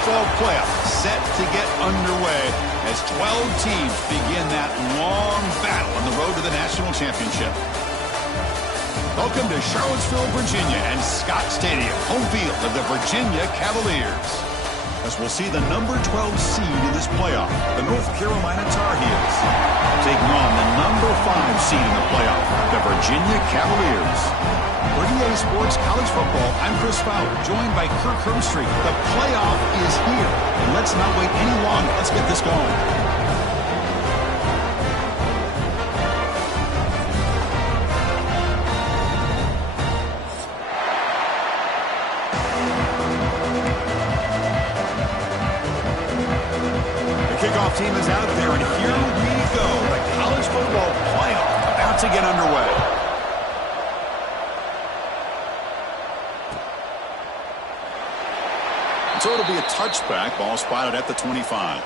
football playoff set to get underway as 12 teams begin that long battle on the road to the national championship. Welcome to Charlottesville, Virginia and Scott Stadium, home field of the Virginia Cavaliers. As we'll see the number 12 seed in this playoff, the North Carolina Tar Heels, taking on the number 5 seed in the playoff, the Virginia Cavaliers. For EA Sports College Football, I'm Chris Fowler, joined by Kirk Herbstreit. The playoff is here, and let's not wait any longer. Let's get this going. Kickoff team is out there, and here we go. The college football playoff about to get underway. So it'll be a touchback. Ball spotted at the 25.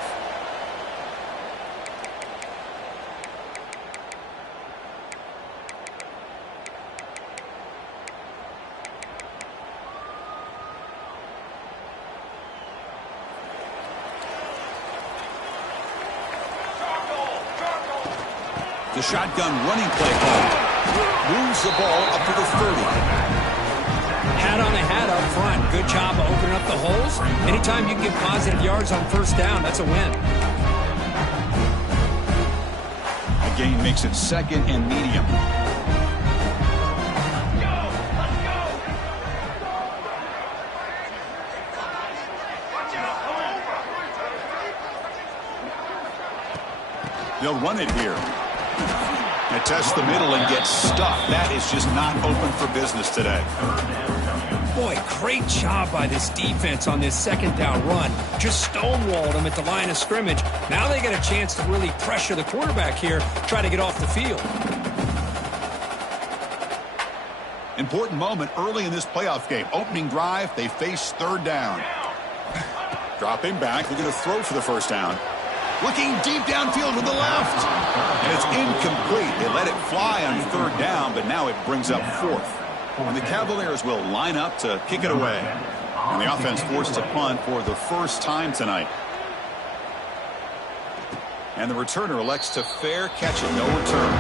The shotgun running play call. Moves the ball up to the 30. Hat on a hat up front. Good job of opening up the holes. Anytime you can get positive yards on first down, that's a win. The gain makes it second and medium. They'll run it here. They test the middle and get stuffed. That is just not open for business today. Boy, great job by this defense on this second down run. Just stonewalled them at the line of scrimmage. Now they get a chance to really pressure the quarterback here, try to get off the field. Important moment early in this playoff game. Opening drive, they face third down. Dropping back, they're going to throw for the first down. Looking deep downfield with the left. And it's incomplete. They let it fly on third down, but now it brings up fourth. And the Cavaliers will line up to kick it away. And the offense forced to punt for the first time tonight. And the returner elects to fair catch it. No return.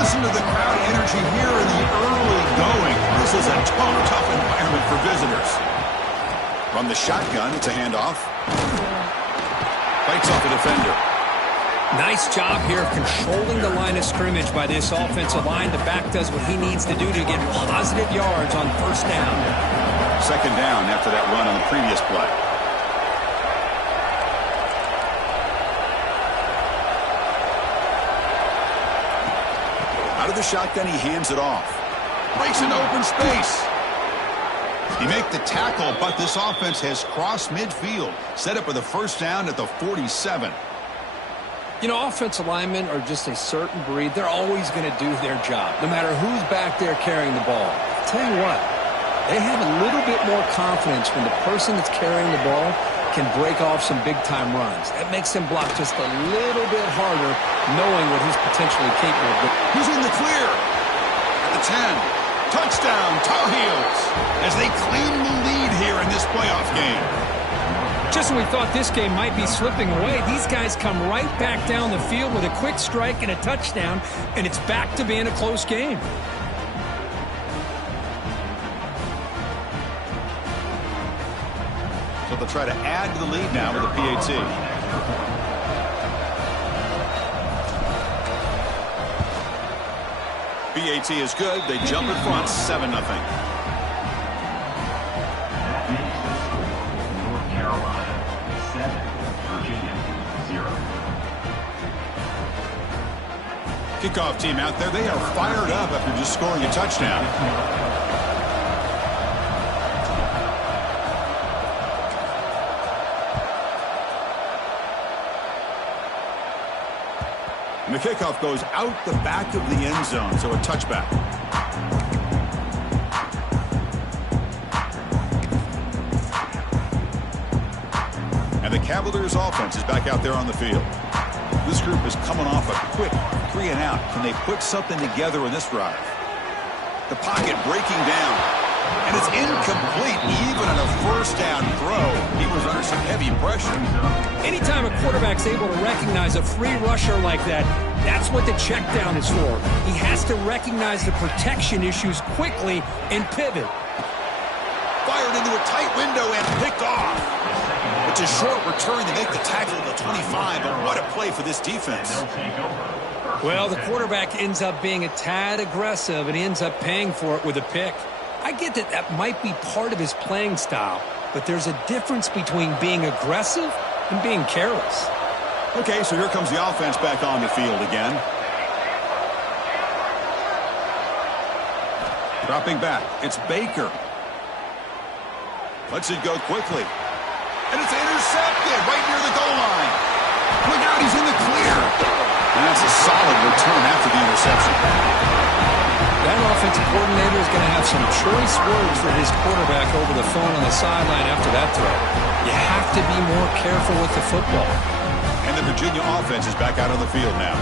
Listen to the crowd energy here in the early going. This is a tough environment for visitors. From the shotgun, it's a handoff. Fights off a defender. Nice job here of controlling the line of scrimmage by this offensive line. The back does what he needs to do to get positive yards on first down. Second down after that run on the previous play. Out of the shotgun, he hands it off. Breaks into open space. He makes the tackle, but this offense has crossed midfield. Set up with a first down at the 47. You know, offensive linemen are just a certain breed. They're always going to do their job, no matter who's back there carrying the ball. I'll tell you what, they have a little bit more confidence when the person that's carrying the ball can break off some big-time runs. That makes them block just a little bit harder, knowing what he's potentially capable of. He's in the clear at the 10. Touchdown, Tar Heels, as they claim the lead here in this playoff game. Just when we thought this game might be slipping away, these guys come right back down the field with a quick strike and a touchdown, and it's back to being a close game. So they'll try to add to the lead now with a PAT. PAT is good. They jump in front, 7-0. North Carolina 7, Virginia 0. Kickoff team out there. They are fired up after just scoring a touchdown. And the kickoff goes out the back of the end zone, so a touchback. And the Cavaliers offense is back out there on the field. This group is coming off a quick 3 and out. Can they put something together in this drive? The pocket breaking down. And it's incomplete even on a first down throw. He was under some heavy pressure. Anytime a quarterback's able to recognize a free rusher like that, that's what the check down is for. He has to recognize the protection issues quickly and pivot. Fired into a tight window and picked off. It's a short return to make the tackle at the 25, but what a play for this defense. Well, the quarterback ends up being a tad aggressive, and he ends up paying for it with a pick. I get that that might be part of his playing style, but there's a difference between being aggressive and being careless. Okay, so here comes the offense back on the field again. Dropping back, it's Baker. Lets it go quickly. And it's intercepted right near the goal line. Look out, he's in the clear. And that's a solid return after the interception. That offensive coordinator is going to have some choice words for his quarterback over the phone on the sideline after that throw. You have to be more careful with the football. And the Virginia offense is back out on the field now.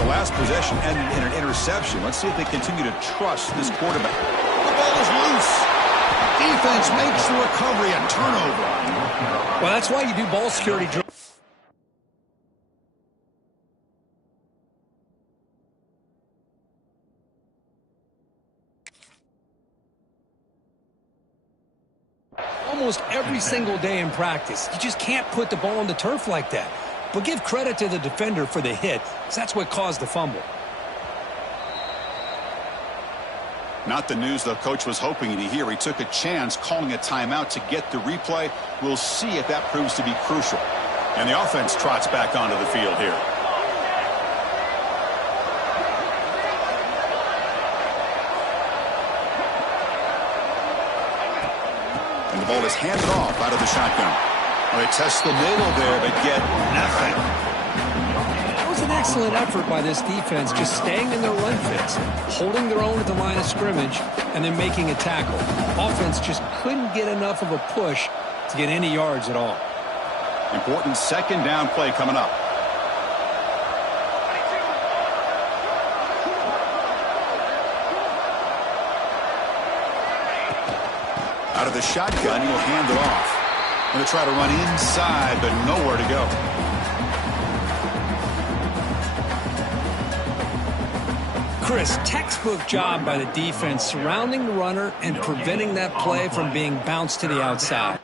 The last possession ended in an interception. Let's see if they continue to trust this quarterback. The ball is loose. Defense makes the recovery a turnover. Well, that's why you do ball security drills. Almost every single day in practice. You just can't put the ball on the turf like that. But give credit to the defender for the hit, because that's what caused the fumble. Not the news the coach was hoping to hear. He took a chance calling a timeout to get the replay. We'll see if that proves to be crucial. And the offense trots back onto the field here. And the ball is handed off out of the shotgun. Well, they test the middle there, but get nothing. That was an excellent effort by this defense, just staying in their run fits, holding their own at the line of scrimmage, and then making a tackle. Offense just couldn't get enough of a push to get any yards at all. Important second down play coming up. Out of the shotgun, he'll hand it off. Going to try to run inside, but nowhere to go. Chris, textbook job by the defense surrounding the runner and preventing that play from being bounced to the outside.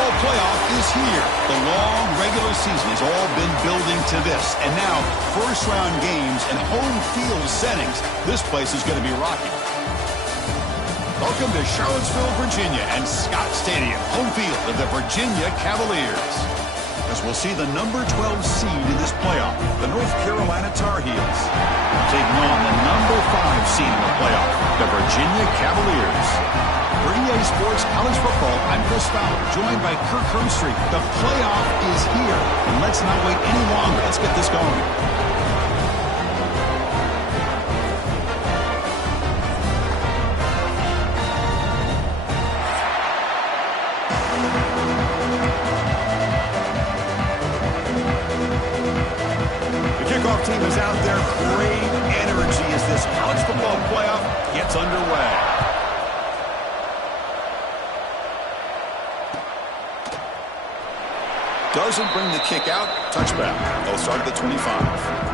football playoff is here. The long regular season has all been building to this. And now, first-round games and home field settings. This place is going to be rocking. Welcome to Charlottesville, Virginia, and Scott Stadium, home field of the Virginia Cavaliers. As we'll see the number 12 seed in this playoff, the North Carolina Tar Heels, taking on the number 5 seed in the playoff, the Virginia Cavaliers. For EA Sports College Football, I'm Chris Fowler, joined by Kirk Hermstreet. The playoff is here, and let's not wait any longer. Let's get this going. Team is out there. Great energy as this college football playoff gets underway. Doesn't bring the kick out. Touchback. They'll start at the 25.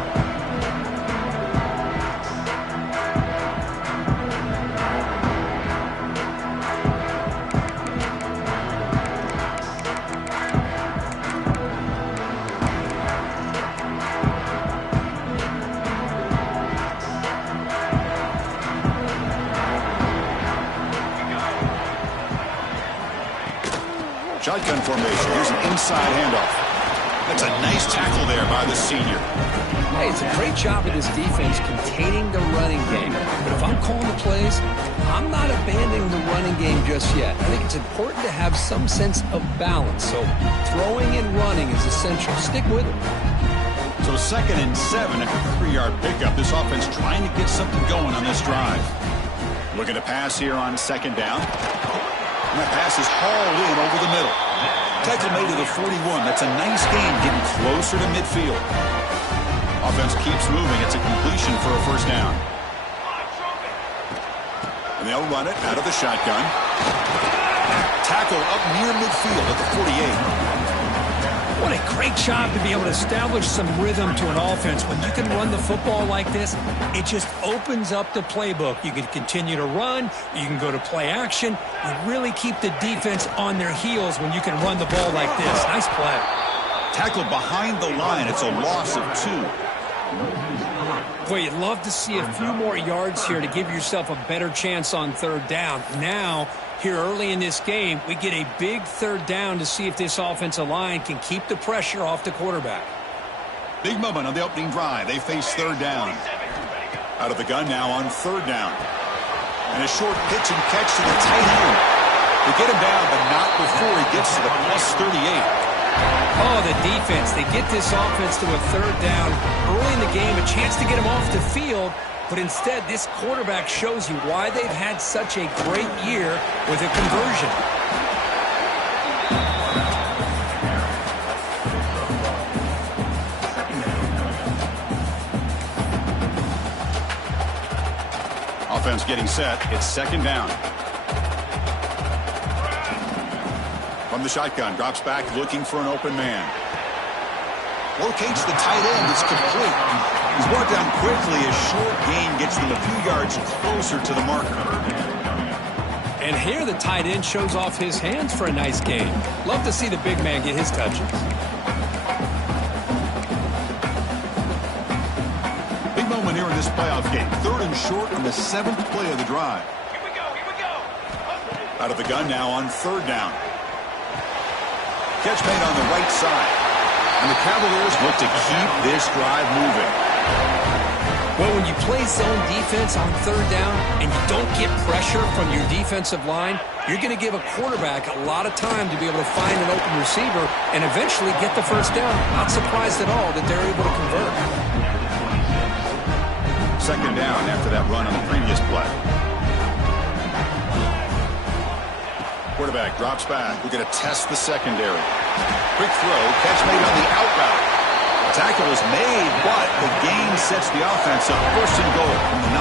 Shotgun formation. Here's an inside handoff. That's a nice tackle there by the senior. Hey, it's a great job of this defense containing the running game. But if I'm calling the plays, I'm not abandoning the running game just yet. I think it's important to have some sense of balance. So throwing and running is essential. Stick with it. So 2nd and 7 after a 3-yard pickup. This offense trying to get something going on this drive. Looking to pass here on 2nd down. And that pass is hauled in over the middle. Tackle made to the 41. That's a nice gain, getting closer to midfield. Offense keeps moving. It's a completion for a first down. And they'll run it out of the shotgun. Tackle up near midfield at the 48. What a great job to be able to establish some rhythm to an offense. When you can run the football like this, it just opens up the playbook. You can continue to run. You can go to play action. You really keep the defense on their heels when you can run the ball like this. Nice play. Tackle behind the line. It's a loss of 2. Boy, you'd love to see a few more yards here to give yourself a better chance on 3rd down. Now, here early in this game, we get a big 3rd down to see if this offensive line can keep the pressure off the quarterback. Big moment on the opening drive. They face 3rd down. Out of the gun now on 3rd down. And a short pitch and catch to the tight end. They get him down, but not before he gets to the plus 38. Oh, the defense. They get this offense to a 3rd down early in the game, a chance to get him off the field. But instead, this quarterback shows you why they've had such a great year with a conversion. Offense getting set. It's 2nd down. From the shotgun, drops back looking for an open man. Locates the tight end. It's complete. He's brought down quickly. A short gain gets them a few yards closer to the marker. And here the tight end shows off his hands for a nice gain. Love to see the big man get his touches. Big moment here in this playoff game. 3rd and short on the 7th play of the drive. Here we go. Out of the gun now on 3rd down. Catch made on the right side. And the Cavaliers look to keep this drive moving. Well, when you play zone defense on 3rd down and you don't get pressure from your defensive line, you're going to give a quarterback a lot of time to be able to find an open receiver and eventually get the first down. Not surprised at all that they're able to convert. 2nd down after that run on the previous play. Quarterback drops back. We're going to test the secondary. Quick throw. Catch made on the out route. Tackle is made, but the gain sets the offense up. 1st and goal from the 9.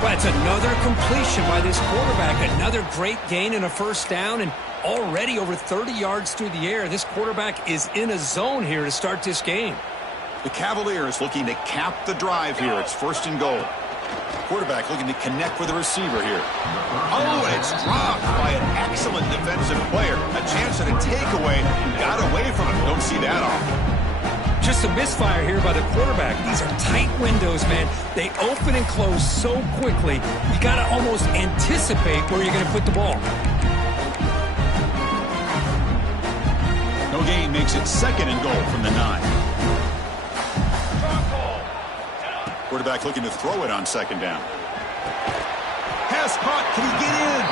But it's another completion by this quarterback. Another great gain and a first down, and already over 30 yards through the air. This quarterback is in a zone here to start this game. The Cavaliers looking to cap the drive here. It's 1st and goal. quarterback looking to connect with the receiver here. Oh, and it's dropped by an excellent defensive player. A chance at a takeaway. Got away from him. Don't see that often. Just a misfire here by the quarterback. These are tight windows, man. They open and close so quickly. You got to almost anticipate where you're going to put the ball. No gain makes it 2nd and goal from the 9. Quarterback looking to throw it on 2nd down. Pass caught. Can he get in?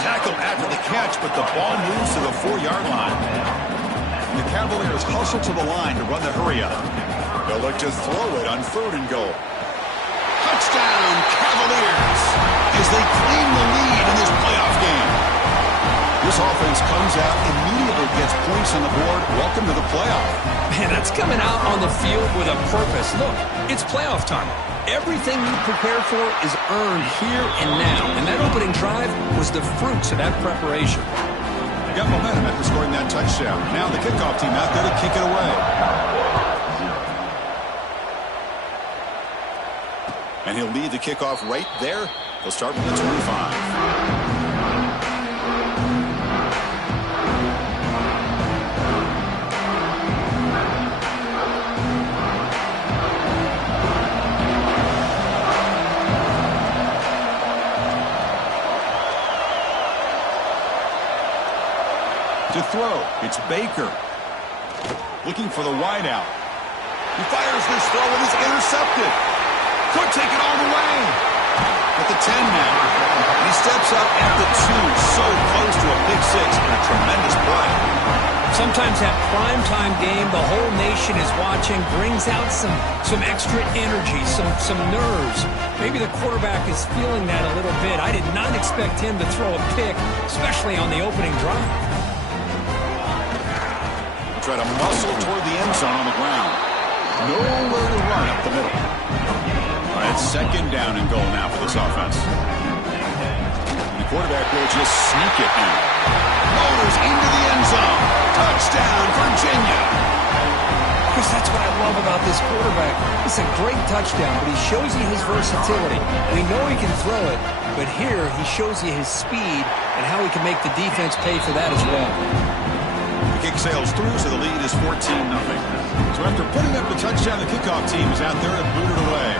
Tackled after the catch, but the ball moves to the 4-yard line. And the Cavaliers hustle to the line to run the hurry up. They'll look to throw it on 3rd and goal. Touchdown, Cavaliers, as they claim the lead in this playoff game. This offense comes out, immediately gets points on the board. Welcome to the playoff. Man, that's coming out on the field with a purpose. Look, it's playoff time. Everything you prepare for is earned here and now. And that opening drive was the fruits of that preparation. Got momentum after scoring that touchdown. Now the kickoff team out there to kick it away. And he'll lead the kickoff right there. He'll start from the 25. To throw, it's Baker. Looking for the wideout. He fires this throw and is intercepted. Could take it all the way. At the 10 now. And he steps up at the 2. So close to a big 6 and a tremendous play. Sometimes that primetime game, the whole nation is watching, brings out some extra energy, some nerves. Maybe the quarterback is feeling that a little bit. I did not expect him to throw a pick, especially on the opening drive. Try to muscle toward the end zone on the ground. Nowhere to run up the middle. All right, 2nd down and goal now for this offense. And the quarterback will just sneak it in. Motors into the end zone. Touchdown, Virginia. Chris, that's what I love about this quarterback. It's a great touchdown, but he shows you his versatility. We know he can throw it, but here he shows you his speed and how he can make the defense pay for that as well. The kick sails through, so the lead is 14-0. So after putting up the touchdown, the kickoff team is out there to boot it away.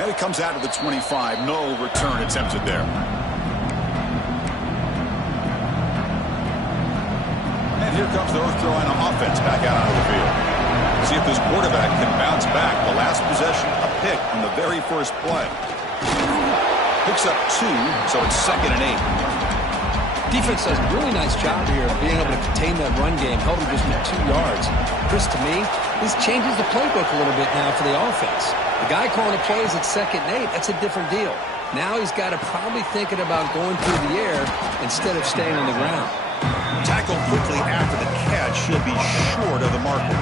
And it comes out to the 25. No return attempted there. And here comes the North Carolina offense back out onto the field. See if this quarterback can bounce back. The last possession, a pick on the very first play. Picks up 2, so it's 2nd and 8. Defense does a really nice job here of being able to contain that run game, held him just with 2 yards. Chris, to me, this changes the playbook a little bit now for the offense. The guy calling the plays at 2nd and 8, that's a different deal. Now he's got to probably thinking about going through the air instead of staying on the ground. Tackled quickly after the catch, should be short of the marker.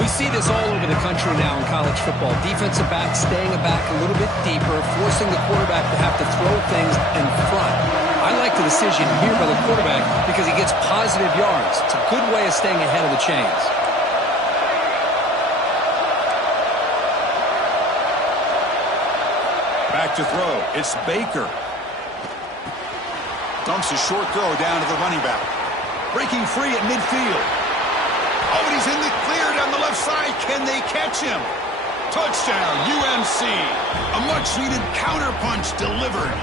We see this all over the country now in college football. Defensive backs staying back a little bit deeper, forcing the quarterback to have to throw things in front. I like the decision here by the quarterback because he gets positive yards. It's a good way of staying ahead of the chains. Back to throw. It's Baker. Dumps a short throw down to the running back. Breaking free at midfield. Oh, and he's in the clear down the left side. Can they catch him? Touchdown, UNC. A much-needed counterpunch delivered.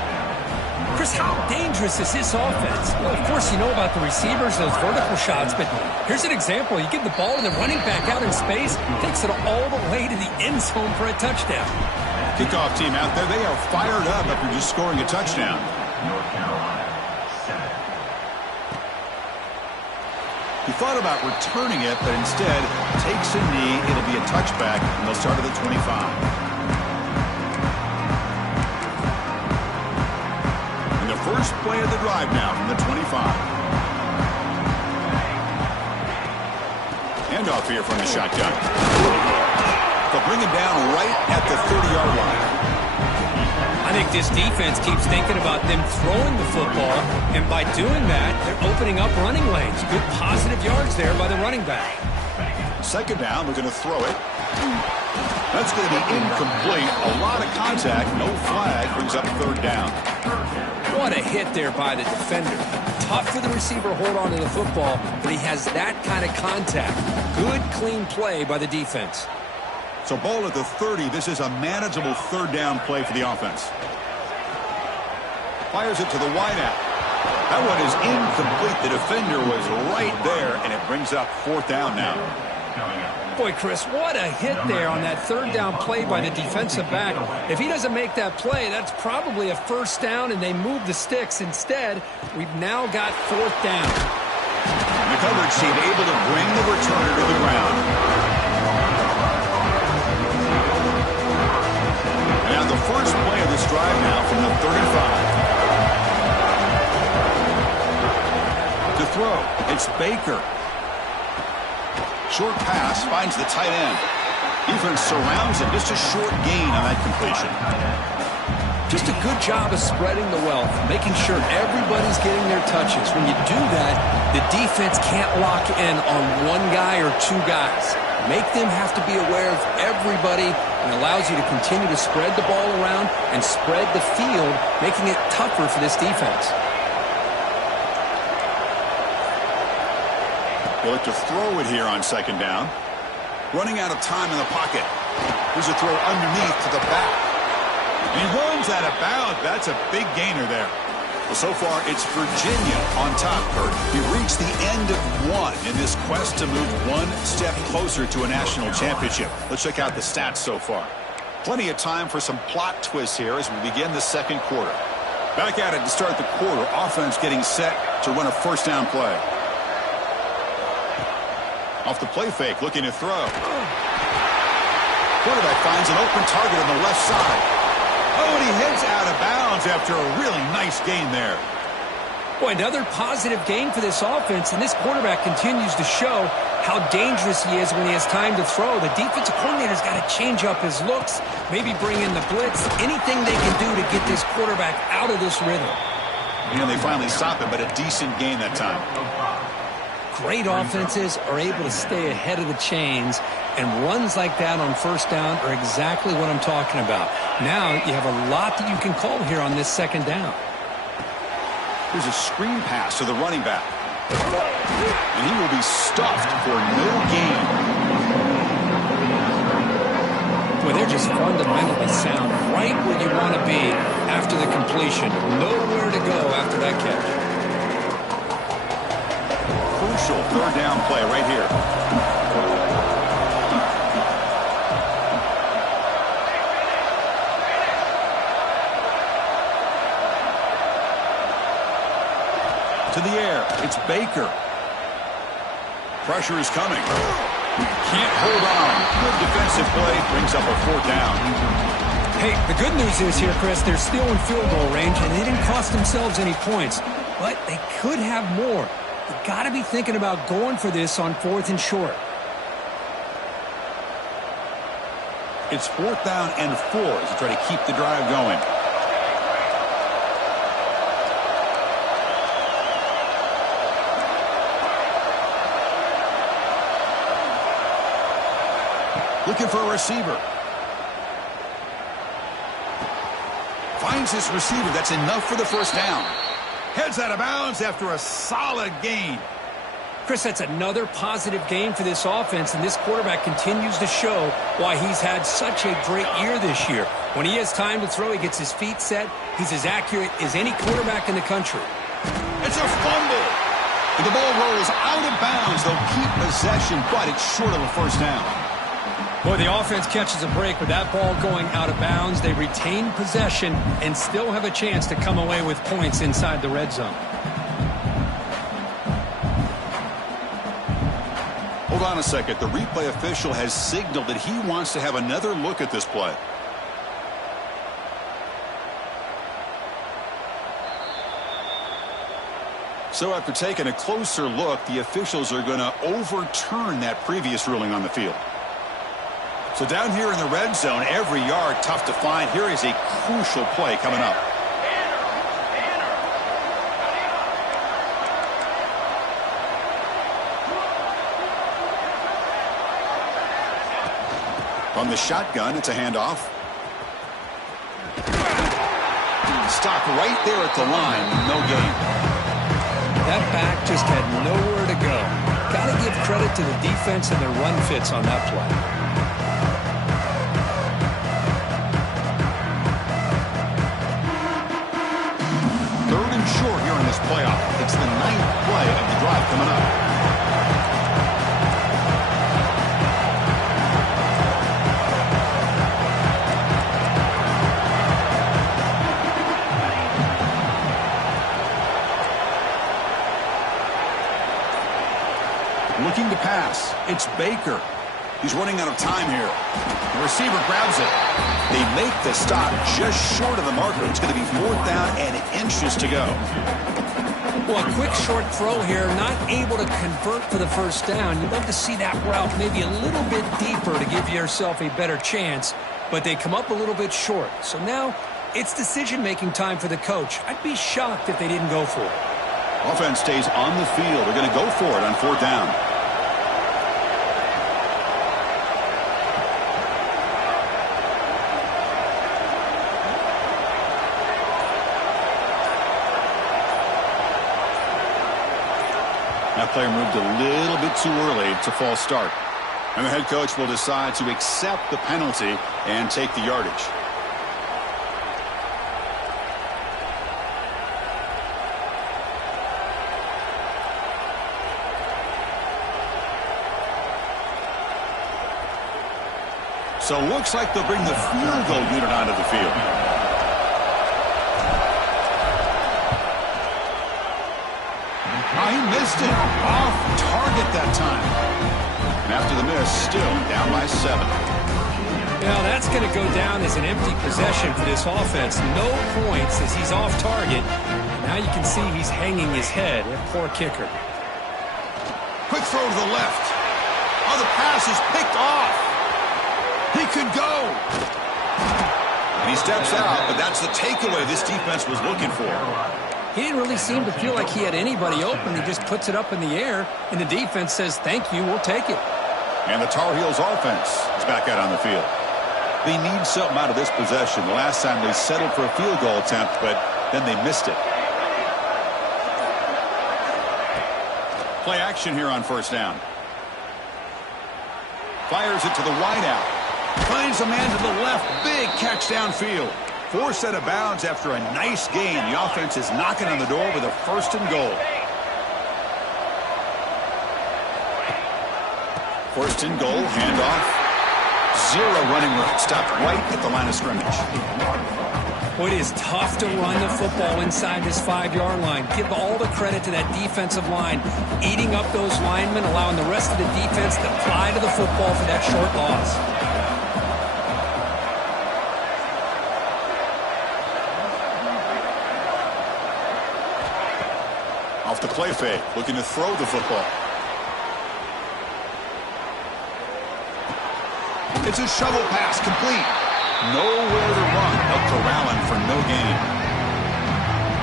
Chris, how dangerous is this offense? Well, of course, you know about the receivers, those vertical shots, but here's an example. You give the ball to the running back out in space, takes it all the way to the end zone for a touchdown. Kickoff team out there, they are fired up after just scoring a touchdown. He thought about returning it, but instead takes a knee. It'll be a touchback, and they'll start at the 25. And the first play of the drive now from the 25. Handoff here from the shotgun. They'll bring him down right at the 30-yard line. I think this defense keeps thinking about them throwing the football, and by doing that, they're opening up running lanes. Good positive yards there by the running back. Second down, they're going to throw it. That's going to be incomplete. A lot of contact, no flag, brings up third down. What a hit there by the defender. Tough for the receiver to hold on to the football, but he has that kind of contact. Good, clean play by the defense. So ball at the 30. This is a manageable third down play for the offense. Fires it to the wideout. That one is incomplete. The defender was right there, and it brings up fourth down now. Boy, Chris, what a hit there on that third down play by the defensive back. If he doesn't make that play, that's probably a first down, and they move the sticks. Instead, we've now got fourth down. The coverage team able to bring the returner to the ground. And the first play of this drive now from the 35. To throw, it's Baker. Short pass finds the tight end. Defense surrounds him. Just a short gain on that completion. Just a good job of spreading the wealth, making sure everybody's getting their touches. When you do that, the defense can't lock in on one guy or two guys. Make them have to be aware of everybody, and allows you to continue to spread the ball around and spread the field, making it tougher for this defense. They look to throw it here on second down. Running out of time in the pocket. Here's a throw underneath to the back. And he runs out of bounds. That's a big gainer there. Well, so far, it's Virginia on top, Kurt. We reached the end of one in this quest to move one step closer to a national championship. Let's check out the stats so far. Plenty of time for some plot twists here as we begin the second quarter. Back at it to start the quarter. Offense getting set to run a first down play. Off the play fake, looking to throw. Quarterback finds an open target on the left side. Oh, and he heads out of bounds after a really nice gain there. Boy, another positive gain for this offense, and this quarterback continues to show how dangerous he is when he has time to throw. The defensive coordinator's got to change up his looks, maybe bring in the blitz, anything they can do to get this quarterback out of this rhythm. And they finally stop it, but a decent gain that time. Great offenses are able to stay ahead of the chains, and runs like that on first down are exactly what I'm talking about. Now you have a lot that you can call here on this second down. Here's a screen pass to the running back. And he will be stuffed for no gain. Boy, they're just fundamentally sound, right where you want to be after the completion. Nowhere to go after that catch. Crucial third down play right here. To the air, it's Baker. Pressure is coming. Can't hold on. Good defensive play, brings up a fourth down. Hey, the good news is here, Chris, they're still in field goal range, and they didn't cost themselves any points. But they could have more. You've got to be thinking about going for this on fourth and short. It's fourth down and 4 as they try to keep the drive going. Looking for a receiver. Finds this receiver. That's enough for the first down. Heads out of bounds after a solid gain. Chris, that's another positive game for this offense, and this quarterback continues to show why he's had such a great year this year. When he has time to throw, he gets his feet set. He's as accurate as any quarterback in the country. It's a fumble. And the ball rolls out of bounds. They'll keep possession, but it's short of a first down. Boy, the offense catches a break with that ball going out of bounds. They retain possession and still have a chance to come away with points inside the red zone. Hold on a second. The replay official has signaled that he wants to have another look at this play. So after taking a closer look, the officials are going to overturn that previous ruling on the field. So down here in the red zone, every yard tough to find. Here is a crucial play coming up. From the shotgun, it's a handoff. Stop right there at the line. No gain. That back just had nowhere to go. Got to give credit to the defense and their run fits on that play. Third and short here in this playoff. It's the 9th play of the drive coming up. Looking to pass. It's Baker. He's running out of time here. The receiver grabs it. They make the stop just short of the marker. It's going to be 4th down and inches to go. Well, a quick short throw here, not able to convert for the first down. You'd love to see that route maybe a little bit deeper to give yourself a better chance, but they come up a little bit short. So now it's decision-making time for the coach. I'd be shocked if they didn't go for it. Offense stays on the field. They're going to go for it on 4th down. That player moved a little bit too early. It's a false start. And the head coach will decide to accept the penalty and take the yardage. So it looks like they'll bring the field goal unit onto the field. He missed it. Off target that time. And after the miss, still down by 7. Now that's going to go down as an empty possession for this offense. No points as he's off target. Now you can see he's hanging his head. Poor kicker. Quick throw to the left. Oh, the pass is picked off. He could go. And he steps out, but that's the takeaway this defense was looking for. He didn't really seem to feel like he had anybody open. He just puts it up in the air, and the defense says, thank you, we'll take it. And the Tar Heels offense is back out on the field. They need something out of this possession. The last time they settled for a field goal attempt, but then they missed it. Play action here on 1st down. Fires it to the wideout. Finds a man to the left. Big catch downfield. Forced out of bounds after a nice gain. The offense is knocking on the door with a 1st and goal. 1st and goal. Handoff. 0 running room. Stopped right at the line of scrimmage. Well, it is tough to run the football inside this 5-yard line. Give all the credit to that defensive line. Eating up those linemen, allowing the rest of the defense to fly to the football for that short loss. Off the play fake, looking to throw the football. It's a shovel pass, complete. Nowhere to run. They'll corral him for no gain.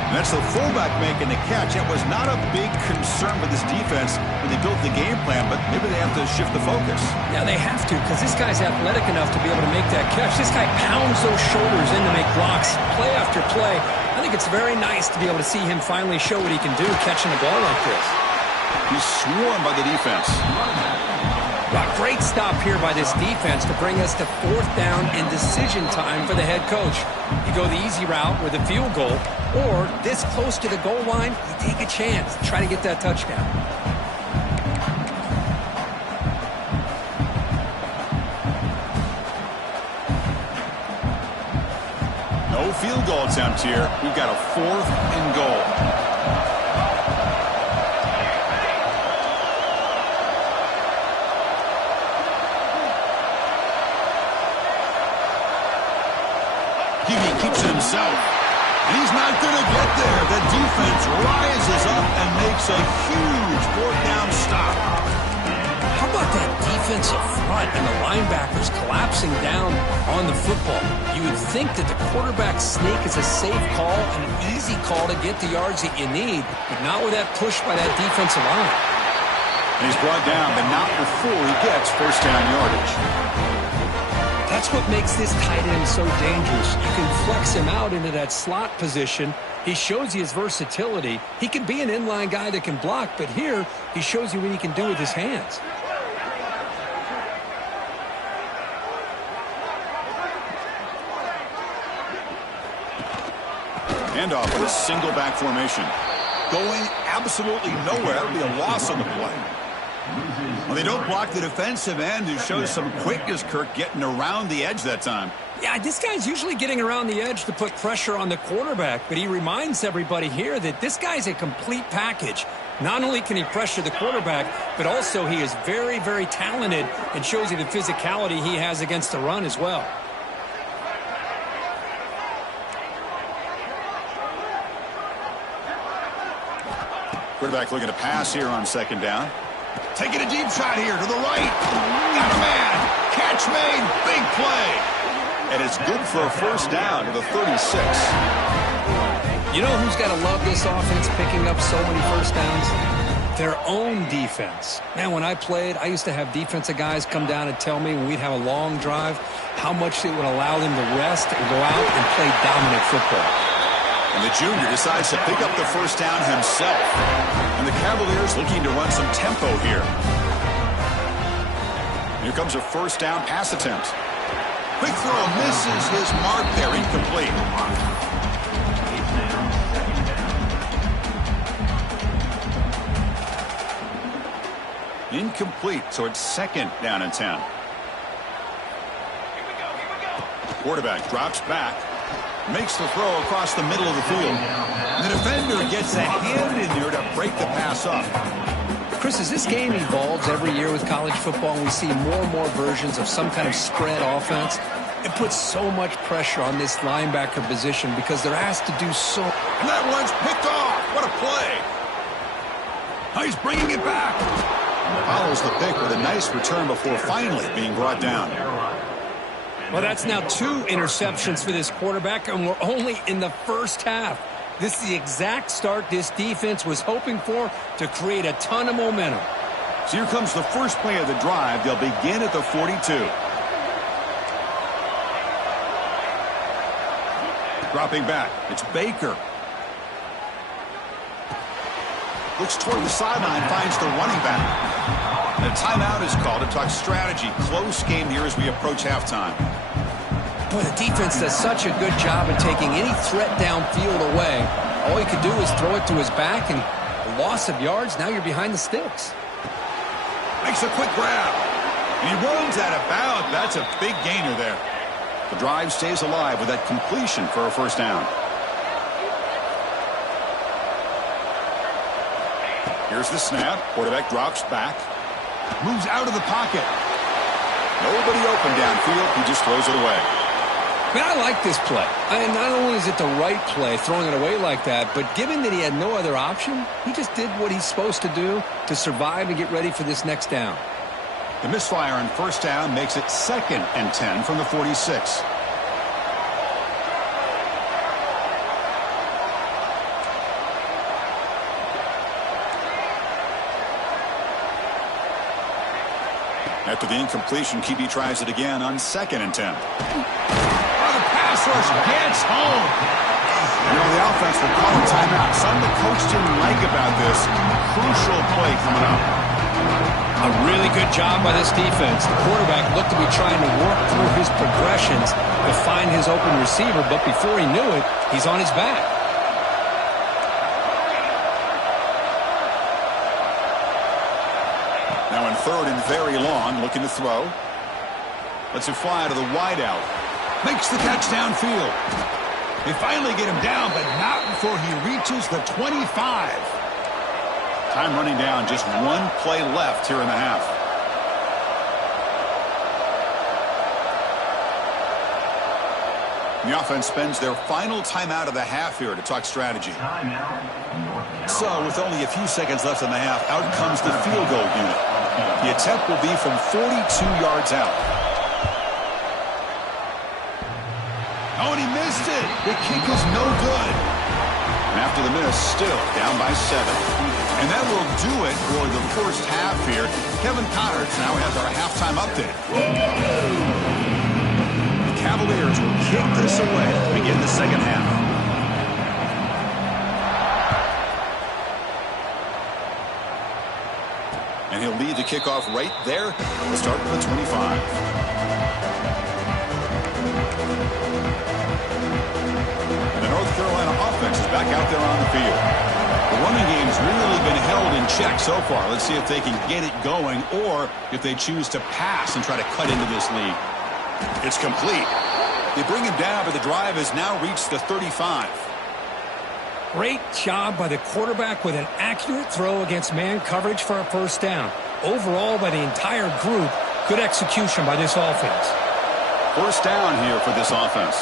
And that's the fullback making the catch. That was not a big concern for this defense when they built the game plan, but maybe they have to shift the focus. Yeah, they have to, because this guy's athletic enough to be able to make that catch. This guy pounds those shoulders in to make blocks play after play. I think it's very nice to be able to see him finally show what he can do catching a ball like this. He's swarmed by the defense. A great stop here by this defense to bring us to 4th down and decision time for the head coach. You go the easy route with a field goal, or this close to the goal line, you take a chance. Try to get that touchdown. No field goal attempt here. We've got a 4th and goal. UVA keeps it himself. And he's not going to get there. The defense rises up and makes a huge 4th down stop. How about that defensive front and the linebackers collapsing down on the football? You would think that the quarterback sneak is a safe call and an easy call to get the yards that you need, but not with that push by that defensive line. And he's brought down, but not before he gets 1st down yardage. That's what makes this tight end so dangerous. You can flex him out into that slot position. He shows you his versatility. He can be an inline guy that can block, but here he shows you what he can do with his hands. Handoff with a single back formation. Going absolutely nowhere. It'll be a loss on the play. Well, they don't block the defensive end, who shows some quickness, Kirk, getting around the edge that time. Yeah, this guy's usually getting around the edge to put pressure on the quarterback, but he reminds everybody here that this guy's a complete package. Not only can he pressure the quarterback, but also he is very, very talented and shows you the physicality he has against the run as well. Quarterback looking to pass here on second down. Taking a deep shot here to the right. Got a man. Catch made. Big play. And it's good for a first down to the 36. You know who's got to love this offense picking up so many first downs? Their own defense. Man, when I played, I used to have defensive guys come down and tell me when we'd have a long drive how much it would allow them to rest and go out and play dominant football. And the junior decides to pick up the first down himself. And the Cavaliers looking to run some tempo here. Here comes a first down pass attempt. Quick throw misses his mark there, incomplete. Incomplete, so it's second down and 10. Quarterback drops back. Makes the throw across the middle of the field. The defender gets a hand in there to break the pass up. Chris, as this game evolves every year with college football, and we see more and more versions of some kind of spread offense, it puts so much pressure on this linebacker position because they're asked to do so. And that one's picked off. What a play. Oh, he's bringing it back. Follows the pick with a nice return before finally being brought down. Well, that's now 2 interceptions for this quarterback, and we're only in the first half. This is the exact start this defense was hoping for to create a ton of momentum. So here comes the first play of the drive. They'll begin at the 42. Dropping back. It's Baker. Looks toward the sideline, finds the running back. A timeout is called to talk strategy. Close game here as we approach halftime. Boy, the defense does such a good job of taking any threat downfield away. All he could do is throw it to his back, and a loss of yards, now you're behind the sticks. Makes a quick grab. And he runs out of bounds. That's a big gainer there. The drive stays alive with that completion for a first down. Here's the snap. Quarterback drops back. Moves out of the pocket. Nobody open downfield. He just throws it away. Man, I like this play. Not only is it the right play, throwing it away like that, but given that he had no other option, he just did what he's supposed to do to survive and get ready for this next down. The misfire on first down makes it second and 10 from the 46. After the incompletion, QB tries it again on second and 10. The pass rush gets home. You know, the offense will call a timeout. Something the coach didn't like about this. Crucial play coming up. A really good job by this defense. The quarterback looked to be trying to work through his progressions to find his open receiver, but before he knew it, he's on his back. Now in third and very long, looking to throw. Lets it fly to the wideout. Makes the catch downfield. They finally get him down, but not before he reaches the 25. Time running down, just one play left here in the half. The offense spends their final timeout of the half here to talk strategy. So with only a few seconds left in the half, out comes the field goal unit. The attempt will be from 42 yards out. Oh, and he missed it. The kick is no good. And after the miss, still down by 7. And that will do it for the first half here. Kevin Connors now has our halftime update. Cavaliers will kick this away to begin the second half. And he'll lead the kickoff right there. We'll start with the 25. And the North Carolina offense is back out there on the field. The running game's really been held in check so far. Let's see if they can get it going or if they choose to pass and try to cut into this lead. It's complete. They bring him down, but the drive has now reached the 35. Great job by the quarterback with an accurate throw against man coverage for a first down. Overall, by the entire group, good execution by this offense. First down here for this offense.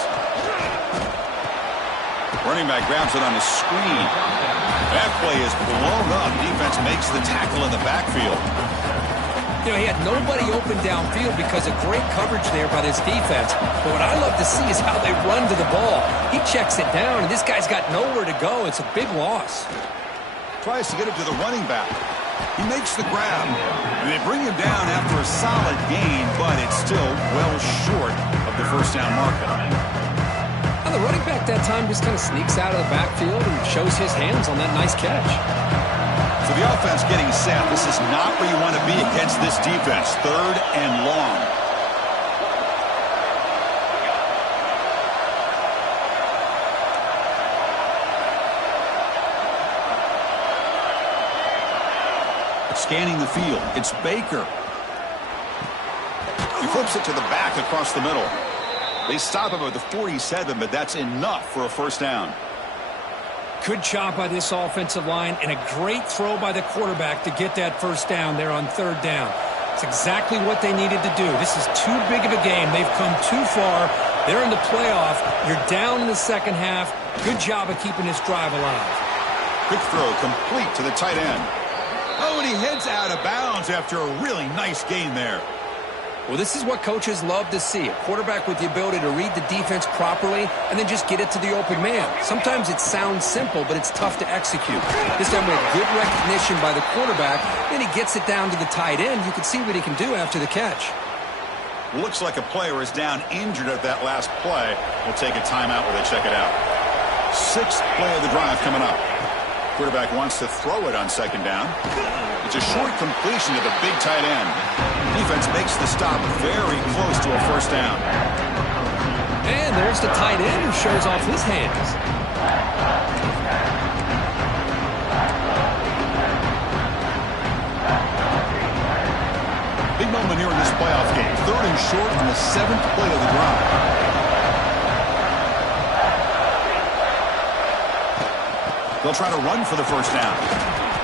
Running back grabs it on a screen. That play is blown up. Defense makes the tackle in the backfield. You know, he had nobody open downfield because of great coverage there by this defense. But what I love to see is how they run to the ball. He checks it down, and this guy's got nowhere to go. It's a big loss. Tries to get it to the running back. He makes the grab. And they bring him down after a solid gain, but it's still well short of the first down marker. Now the running back that time just kind of sneaks out of the backfield and shows his hands on that nice catch. So the offense getting set. This is not where you want to be against this defense. Third and long. Scanning the field. It's Baker. He flips it to the back across the middle. They stop him at the 47, but that's enough for a first down. Good job by this offensive line and a great throw by the quarterback to get that first down there on third down. It's exactly what they needed to do. This is too big of a game. They've come too far. They're in the playoff. You're down in the second half. Good job of keeping this drive alive. Quick throw complete to the tight end. Oh, and he heads out of bounds after a really nice gain there. Well, this is what coaches love to see. A quarterback with the ability to read the defense properly and then just get it to the open man. Sometimes it sounds simple, but it's tough to execute. This time with good recognition by the quarterback, then he gets it down to the tight end. You can see what he can do after the catch. Looks like a player is down injured at that last play. We'll take a timeout while they check it out. Sixth play of the drive coming up. Quarterback wants to throw it on second down. It's a short completion to the big tight end. Defense makes the stop very close to a first down. And there's the tight end who shows off his hands. Big moment here in this playoff game. Third and short on the seventh play of the drive. They'll try to run for the first down.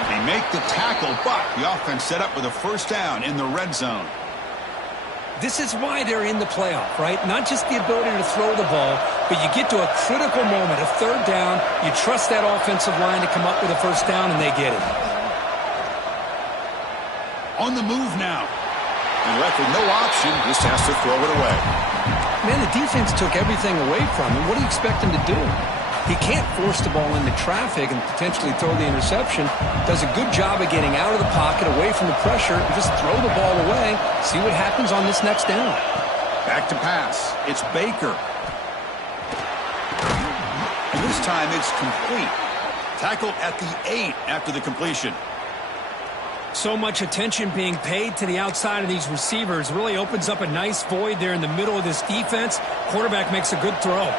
They make the tackle, but the offense set up with a first down in the red zone. This is why they're in the playoff, right? Not just the ability to throw the ball, but you get to a critical moment, a third down. You trust that offensive line to come up with a first down, and they get it. On the move now. And left with no option, just has to throw it away. Man, the defense took everything away from him. What do you expect him to do? He can't force the ball into traffic and potentially throw the interception. Does a good job of getting out of the pocket, away from the pressure, and just throw the ball away. See what happens on this next down. Back to pass. It's Baker. And this time it's complete. Tackled at the 8 after the completion. So much attention being paid to the outside of these receivers. Really opens up a nice void there in the middle of this defense. Quarterback makes a good throw.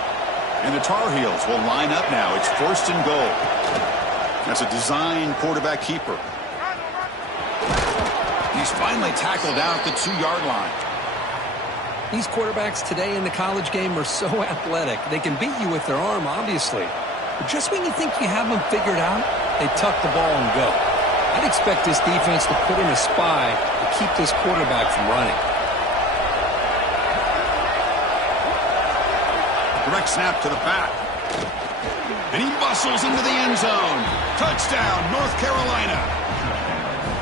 And the Tar Heels will line up now. It's first and goal. That's a design quarterback keeper. He's finally tackled down at the 2-yard line. These quarterbacks today in the college game are so athletic. They can beat you with their arm, obviously. But just when you think you have them figured out, they tuck the ball and go. I'd expect this defense to put in a spy to keep this quarterback from running. Direct snap to the back. And he muscles into the end zone. Touchdown, North Carolina.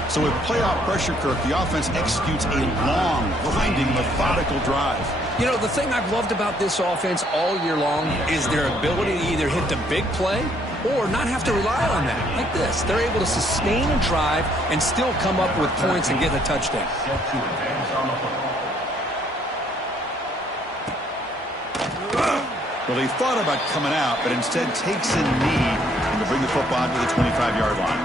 So with playoff pressure, Kirk, the offense executes a long, grinding, methodical drive. You know, the thing I've loved about this offense all year long is their ability to either hit the big play or not have to rely on that. Like this, they're able to sustain a drive and still come up with points and get a touchdown. Well, he thought about coming out, but instead takes a knee and to bring the football to the 25-yard line.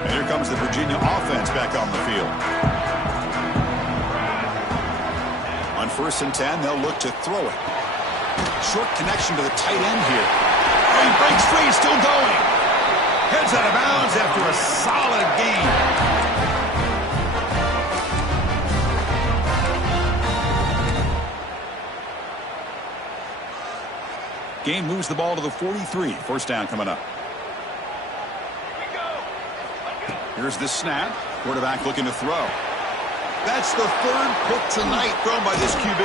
And here comes the Virginia offense back on the field. On 1st and 10, they'll look to throw it. Short connection to the tight end here. Oh, he breaks free, still going. Heads out of bounds after a solid gain. Gain moves the ball to the 43. First down coming up. Here's the snap. Quarterback looking to throw. That's the 3rd pick tonight thrown by this QB.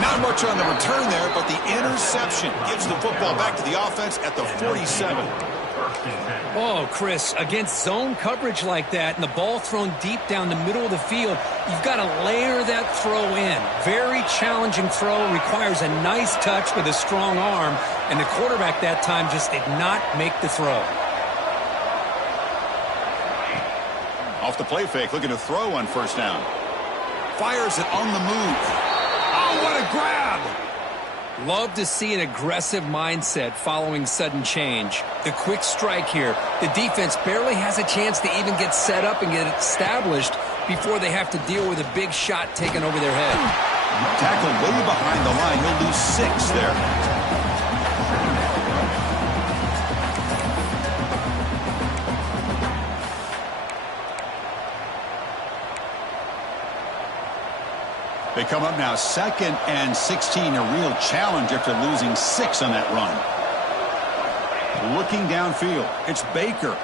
Not much on the return there, but the interception gives the football back to the offense at the 47. Oh, Chris, against zone coverage like that and the ball thrown deep down the middle of the field, you've got to layer that throw in. Very challenging throw, requires a nice touch with a strong arm, and the quarterback that time just did not make the throw. Off the play fake, looking to throw on 1st down. Fires it on the move. Oh, what a grab! Love to see an aggressive mindset following sudden change. The quick strike here. The defense barely has a chance to even get set up and get established before they have to deal with a big shot taken over their head. Tackle way behind the line. He'll lose 6 there. They come up now 2nd and 16, a real challenge after losing 6 on that run. Looking downfield, it's Baker.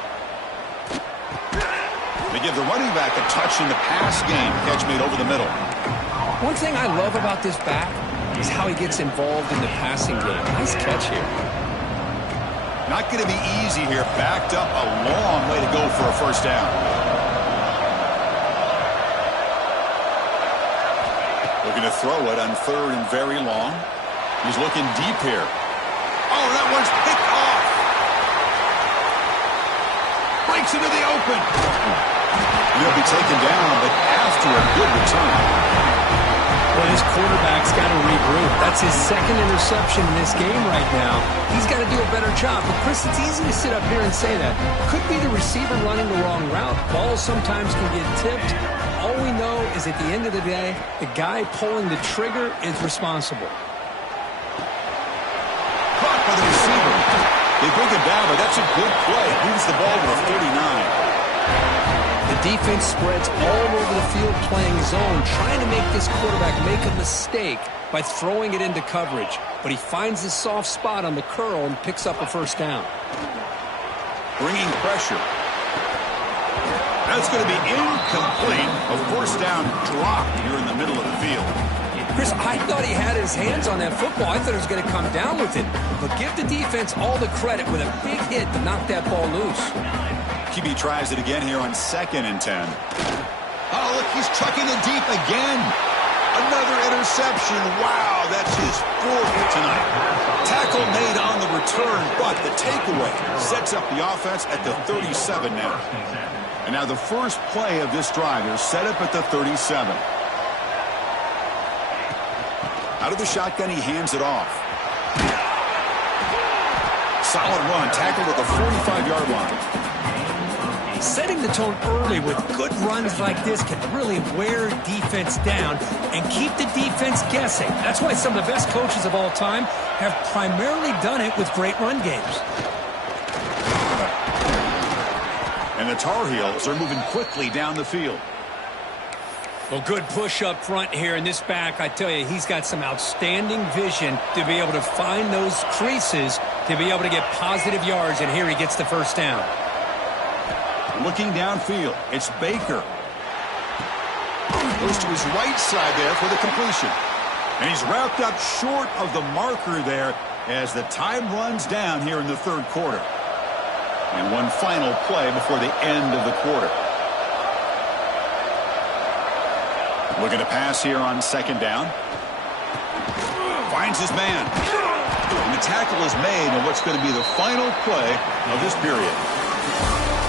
They give the running back a touch in the pass game. Catch made over the middle. One thing I love about this back is how he gets involved in the passing game. Nice catch here. Not going to be easy here. Backed up a long way to go for a 1st down. Looking to throw it on 3rd and very long. He's looking deep here. Oh, that one's picked off. Breaks into the open. He'll be taken down, but after a good return. Well, his quarterback's got to regroup. That's his 2nd interception in this game right now. He's got to do a better job. But, Chris, it's easy to sit up here and say that. Could be the receiver running the wrong route. Balls sometimes can get tipped. All we know is at the end of the day, the guy pulling the trigger is responsible. Caught by the receiver. They bring it down, but that's a good play. Moves the ball to the 39. The defense spreads all over the field playing zone, trying to make this quarterback make a mistake by throwing it into coverage. But he finds the soft spot on the curl and picks up a 1st down. Bringing pressure. That's going to be incomplete. A 1st down drop here in the middle of the field. Chris, I thought he had his hands on that football. I thought he was going to come down with it. But give the defense all the credit with a big hit to knock that ball loose. QB tries it again here on 2nd and 10. Oh, look, he's chucking it deep again. Another interception. Wow, that's his 4th tonight. Tackle made on the return, but the takeaway sets up the offense at the 37 now. And now the first play of this drive is set up at the 37. Out of the shotgun, he hands it off. Solid run, tackled at the 45-yard line. Setting the tone early with good runs like this can really wear defense down and keep the defense guessing. That's why some of the best coaches of all time have primarily done it with great run games. And the Tar Heels are moving quickly down the field. Well, good push up front here in this back. I tell you, he's got some outstanding vision to be able to find those creases to be able to get positive yards, and here he gets the 1st down. Looking downfield, it's Baker. Goes to his right side there for the completion. And he's wrapped up short of the marker there as the time runs down here in the 3rd quarter. And one final play before the end of the quarter. Looking to pass here on 2nd down. Finds his man. And the tackle is made on what's going to be the final play of this period.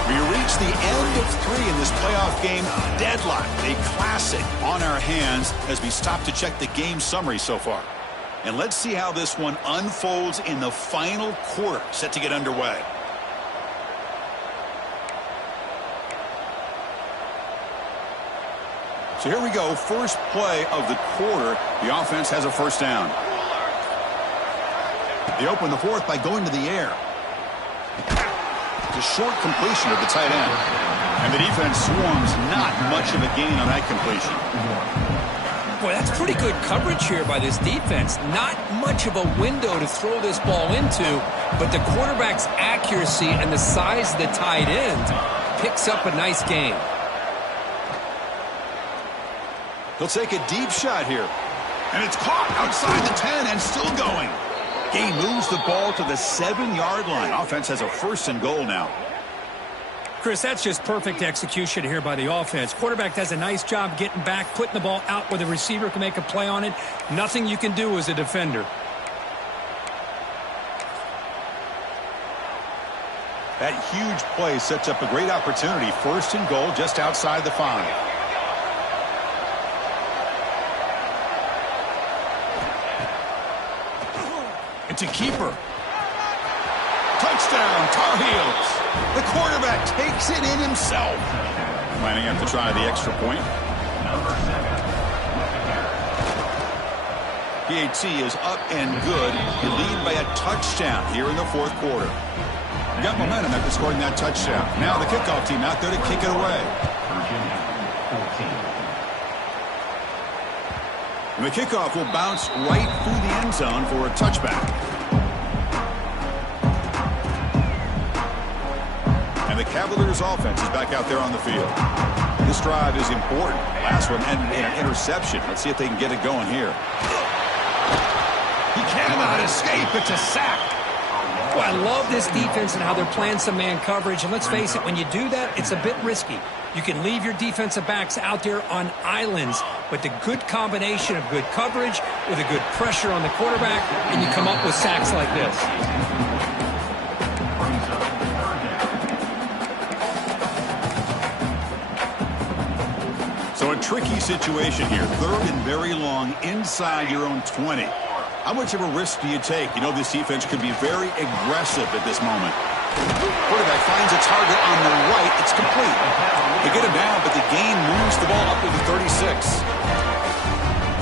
We reach the end of 3 in this playoff game. Deadlock, a classic on our hands as we stop to check the game summary so far. And let's see how this one unfolds in the final quarter, set to get underway. So here we go, first play of the quarter. The offense has a first down. They open the fourth by going to the air. It's a short completion of the tight end. And the defense swarms, not much of a gain on that completion. Boy, that's pretty good coverage here by this defense. Not much of a window to throw this ball into, but the quarterback's accuracy and the size of the tight end picks up a nice gain. He'll take a deep shot here. And it's caught outside the 10 and still going. Gain moves the ball to the 7-yard line. Offense has a first and goal now. Chris, that's just perfect execution here by the offense. Quarterback does a nice job getting back, putting the ball out where the receiver can make a play on it. Nothing you can do as a defender. That huge play sets up a great opportunity. First and goal just outside the 5. It's a keeper. Touchdown, Tar Heels. The quarterback takes it in himself. Planning to try the extra point. PAT is up and good. You lead by a touchdown here in the fourth quarter. You got momentum after scoring that touchdown. Now the kickoff team out there to kick it away. And the kickoff will bounce right through the end zone for a touchback. And the Cavaliers offense is back out there on the field. This drive is important. Last one ended in an interception. Let's see if they can get it going here. He cannot escape. It's a sack. Well, I love this defense and how they're playing some man coverage. And let's face it, when you do that, it's a bit risky. You can leave your defensive backs out there on islands, but the good combination of good coverage with a good pressure on the quarterback, and you come up with sacks like this. So a tricky situation here. Third and very long inside your own 20. How much of a risk do you take? You know this defense could be very aggressive at this moment. Quarterback finds a target on the right. It's complete. They get him down, but the gain moves the ball up to the 36.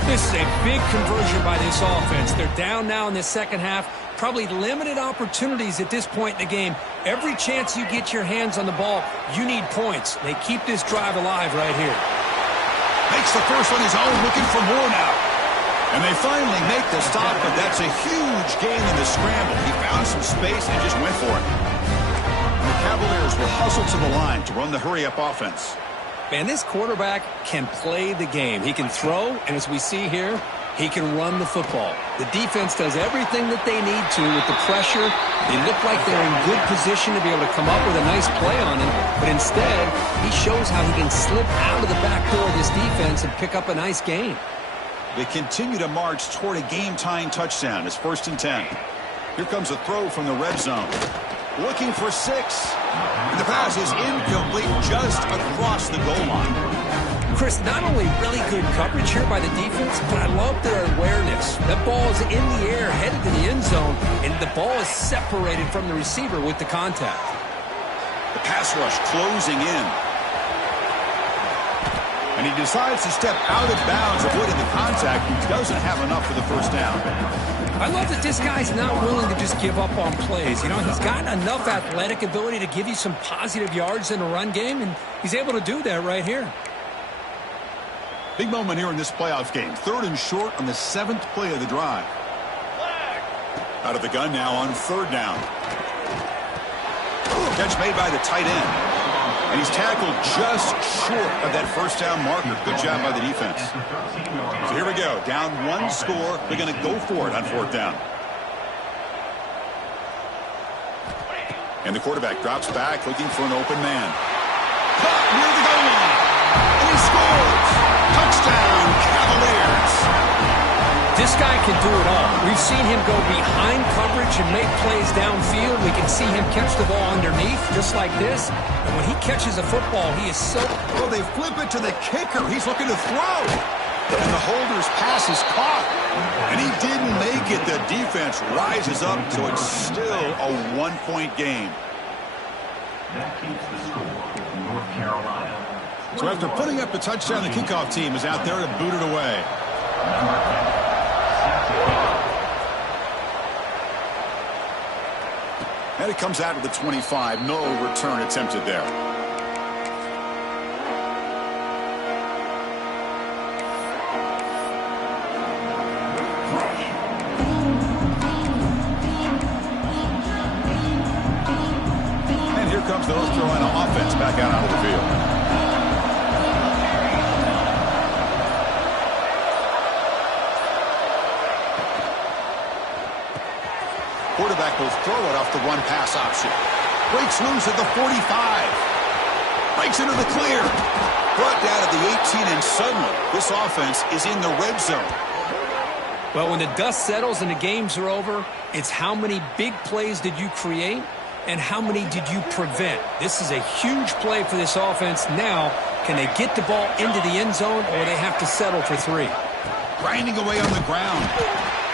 This is a big conversion by this offense. They're down now in the second half. Probably limited opportunities at this point in the game. Every chance you get your hands on the ball, you need points. They keep this drive alive right here. Makes the first on his own, looking for more now. And they finally make the stop, but that's a huge gain in the scramble. He found some space and just went for it. And the Cavaliers will hustle to the line to run the hurry-up offense. Man, this quarterback can play the game. He can throw, and as we see here, he can run the football. The defense does everything that they need to with the pressure. They look like they're in good position to be able to come up with a nice play on him, but instead, he shows how he can slip out of the back door of this defense and pick up a nice gain. They continue to march toward a game-tying touchdown. It's 1st and 10. Here comes a throw from the red zone. Looking for 6. And the pass is incomplete just across the goal line. Chris, not only really good coverage here by the defense, but I love their awareness. That ball is in the air, headed to the end zone, and the ball is separated from the receiver with the contact. The pass rush closing in. And he decides to step out of bounds, avoiding the contact. He doesn't have enough for the first down. I love that this guy's not willing to just give up on plays. You know, he's got enough athletic ability to give you some positive yards in a run game, and he's able to do that right here. Big moment here in this playoff game. 3rd and short on the 7th play of the drive. Out of the gun now on 3rd down. Catch made by the tight end. And he's tackled just short of that first down marker. Good job by the defense. So here we go. Down 1 score. They're going to go for it on 4th down. And the quarterback drops back looking for an open man. Caught near the goal line. And he scores. Touchdown, Cavaliers. This guy can do it all. We've seen him go behind coverage and make plays downfield. We can see him catch the ball underneath, just like this. And when he catches a football, he is so... Oh, they flip it to the kicker. He's looking to throw. And the holder's pass is caught. And he didn't make it. The defense rises up, so it's still a one-point game. That keeps the score. North Carolina. So after putting up the touchdown, the kickoff team is out there to boot it away. And it comes out of the 25. No return attempted there. And here comes the North Carolina offense back out onto the field. Quarterback will throw it off the run-pass option. Breaks loose at the 45. Breaks into the clear. Brought down at the 18, and suddenly this offense is in the red zone. Well, when the dust settles and the games are over, it's how many big plays did you create and how many did you prevent. This is a huge play for this offense. Now, can they get the ball into the end zone, or they have to settle for 3? Grinding away on the ground.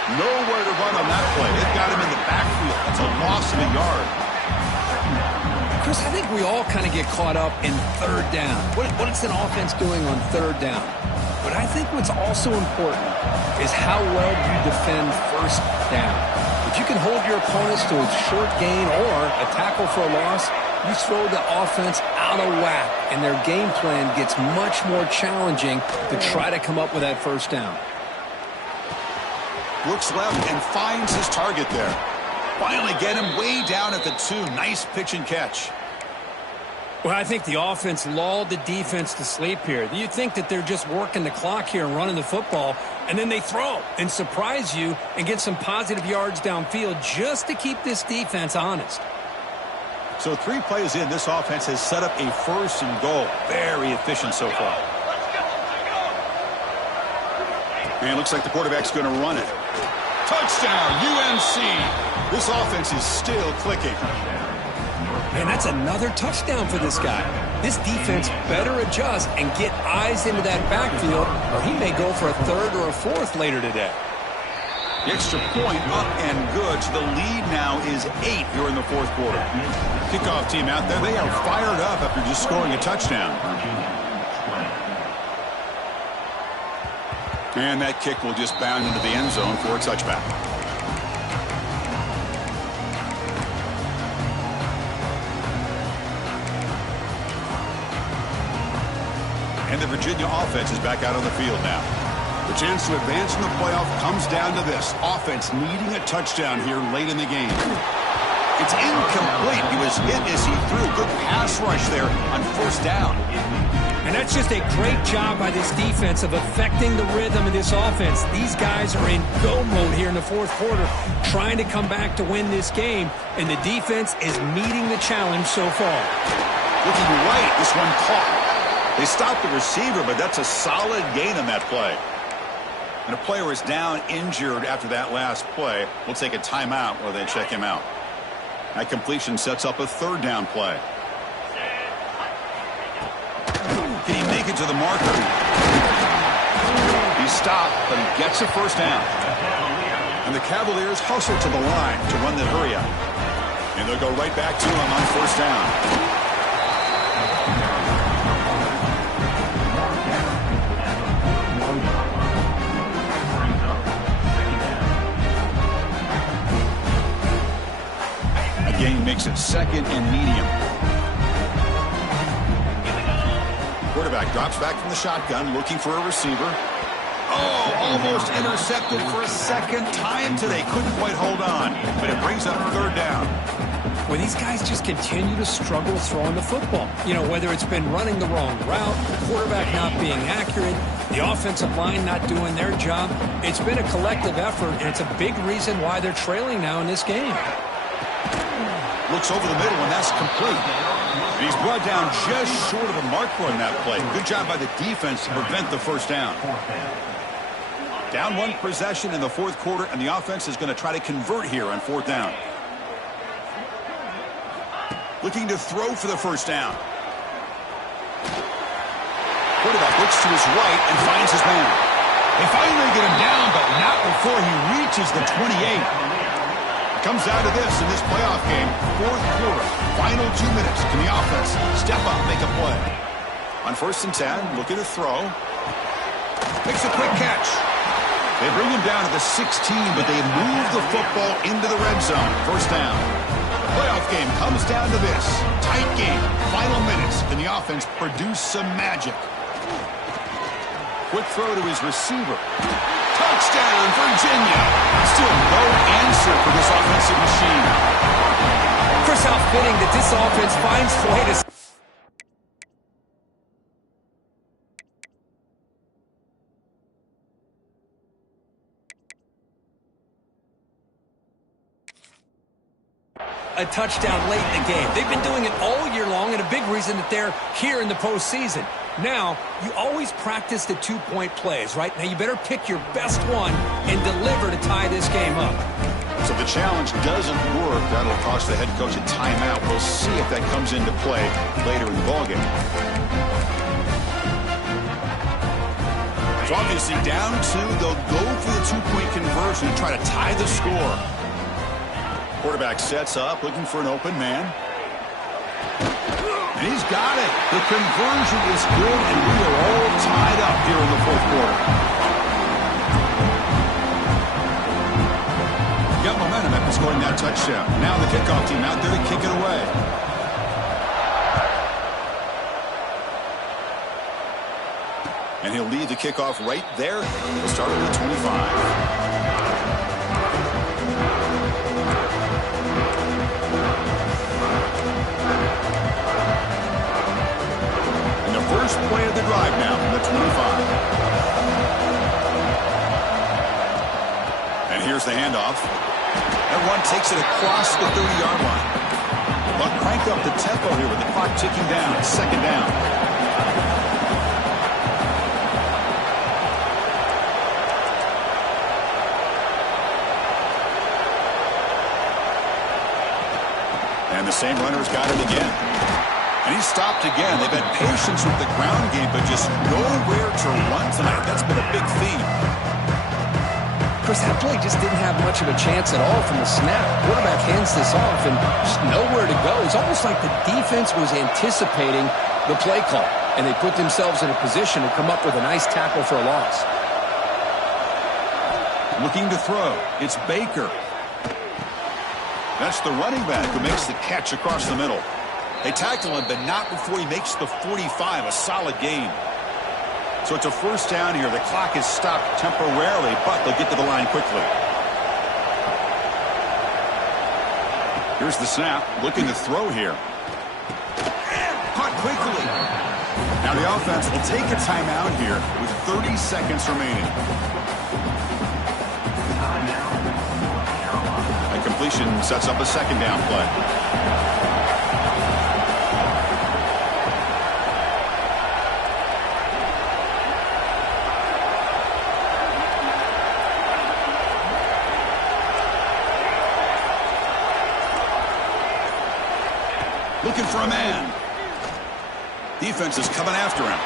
Nowhere to run on that play. They've got him in the backfield. That's a loss of a yard. Chris, I think we all kind of get caught up in third down. What is an offense doing on third down? But I think what's also important is how well you defend first down. If you can hold your opponents to a short gain or a tackle for a loss, you throw the offense out of whack, and their game plan gets much more challenging to try to come up with that first down. Looks left and finds his target there. Finally get him way down at the 2. Nice pitch and catch. Well, I think the offense lulled the defense to sleep here. You think that they're just working the clock here and running the football, and then they throw and surprise you and get some positive yards downfield just to keep this defense honest. So 3 plays in, this offense has set up a first and goal. Very efficient so far. And it looks like the quarterback's going to run it. Touchdown, UNC. This offense is still clicking. And that's another touchdown for this guy. This defense better adjust and get eyes into that backfield, or he may go for a 3rd or a 4th later today. The extra point up and good. So the lead now is 8 here in the 4th quarter. Kickoff team out there, they are fired up after just scoring a touchdown. And that kick will just bound into the end zone for a touchback. And the Virginia offense is back out on the field now. The chance to advance in the playoff comes down to this. Offense needing a touchdown here late in the game. It's incomplete. He was hit as he threw. Good pass rush there on first down. And that's just a great job by this defense of affecting the rhythm of this offense. These guys are in go mode here in the 4th quarter, trying to come back to win this game, and the defense is meeting the challenge so far. Looking right, this one caught. They stopped the receiver, but that's a solid gain on that play. And a player is down injured after that last play. We'll take a timeout while they check him out. That completion sets up a 3rd down play. Can he make it to the marker? He stopped, but he gets a first down. And the Cavaliers hustle to the line to run the hurry up. And they'll go right back to him on first down. The game makes it 2nd and medium. Quarterback drops back from the shotgun, looking for a receiver. Oh, almost intercepted for a second time today. Couldn't quite hold on, but it brings up 3rd down. Well, these guys just continue to struggle throwing the football. You know, whether it's been running the wrong route, the quarterback not being accurate, the offensive line not doing their job. It's been a collective effort, and it's a big reason why they're trailing now in this game. Looks over the middle, and that's complete. And he's brought down just short of the marker on that play. Good job by the defense to prevent the first down. Down one possession in the fourth quarter, and the offense is going to try to convert here on fourth down. Looking to throw for the first down. Quarterback looks to his right and finds his man. They finally get him down, but not before he reaches the 28. It comes down to this in this playoff game. Fourth quarter, final 2 minutes. Can the offense step up, make a play? On first and 10, looking to throw. Makes a quick catch. They bring him down to the 16, but they move the football into the red zone. First down. The playoff game comes down to this. Tight game. Final minutes. Can the offense produce some magic? Quick throw to his receiver. Touchdown, Virginia. Still no answer for this offensive machine. Chris, how fitting that this offense finds a way to... a touchdown late in the game. They've been doing it all year long, and a big reason that they're here in the postseason. Now, you always practice the two-point plays, right? Now, you better pick your best one and deliver to tie this game up. So if the challenge doesn't work, that'll cost the head coach a timeout. We'll see if that comes into play later in the ballgame. So obviously down two, they'll go for the two-point conversion and try to tie the score. Quarterback sets up, looking for an open man. And he's got it. The conversion is good, and we are all tied up here in the fourth quarter. Got momentum after scoring that touchdown. Now the kickoff team out there to kick it away. And he'll lead the kickoff right there. We'll start at the 25. First play of the drive now from the 25. And here's the handoff. Everyone takes it across the 30-yard line. But crank up the tempo here with the clock ticking down. Second down. And the same runner's got it again. And he stopped again. They've had patience with the ground game, but just nowhere to run tonight. That's been a big theme. Chris, that play just didn't have much of a chance at all from the snap. Quarterback hands this off and just nowhere to go. It's almost like the defense was anticipating the play call, and they put themselves in a position to come up with a nice tackle for a loss. Looking to throw. It's Baker. That's the running back who makes the catch across the middle. They tackle him, but not before he makes the 45, a solid gain. So it's a first down here. The clock is stopped temporarily, but they'll get to the line quickly. Here's the snap, looking to throw here. Caught quickly. Now the offense will take a timeout here with 30 seconds remaining. A completion sets up a second down play. Looking for a man. Defense is coming after him.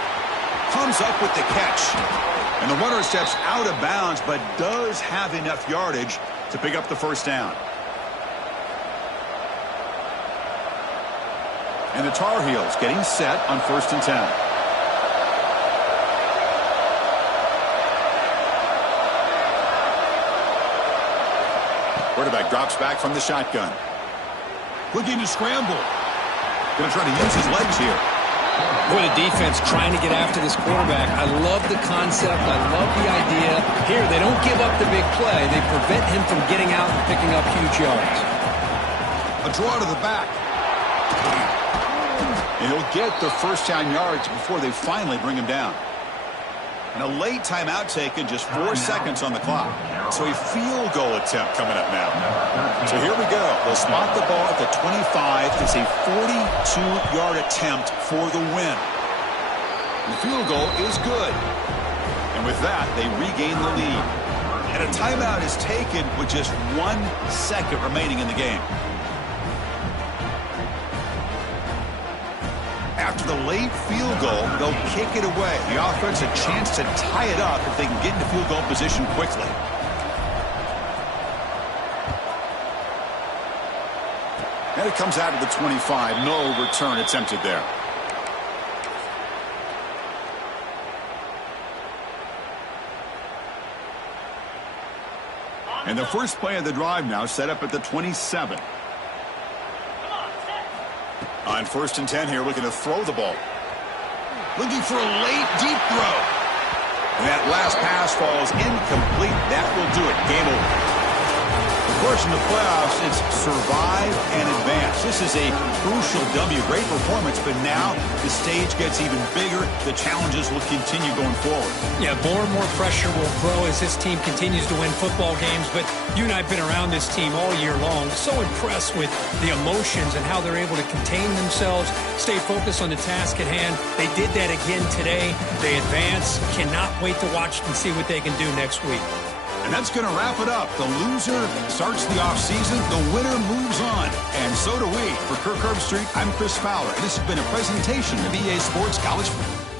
Comes up with the catch. And the runner steps out of bounds, but does have enough yardage to pick up the first down. And the Tar Heels getting set on first and 10. Quarterback drops back from the shotgun. Looking to scramble. Going to try to use his legs here. Boy, the defense trying to get after this quarterback. I love the concept. I love the idea. Here, they don't give up the big play. They prevent him from getting out and picking up huge yards. A draw to the back. And he'll get the first down yards before they finally bring him down. And a late timeout taken, just 4 seconds on the clock. So a field goal attempt coming up now. So here we go. They'll spot the ball at the 25. It's a 42-yard attempt for the win. And the field goal is good. And And with that, they regain the lead. And a timeout is taken with just 1 second remaining in the game. After the late field goal, they'll kick it away. The offense a chance to tie it up if they can get into field goal position quickly. And it comes out of the 25. No return attempted there. And the first play of the drive now set up at the 27. On 1st and 10 here, looking to throw the ball. Looking for a late, deep throw. And that last pass falls incomplete. That will do it. Game over. Of course, in the playoffs, it's survive and advance. This is a crucial W. Great performance, but now the stage gets even bigger. The challenges will continue going forward. Yeah, more and more pressure will grow as this team continues to win football games. But you and I have been around this team all year long. So impressed with the emotions and how they're able to contain themselves, stay focused on the task at hand. They did that again today. They advance. Cannot wait to watch and see what they can do next week. And that's going to wrap it up. The loser starts the offseason. The winner moves on. And so do we. For Kirk Herbstreit, I'm Chris Fowler. This has been a presentation of EA Sports College Football.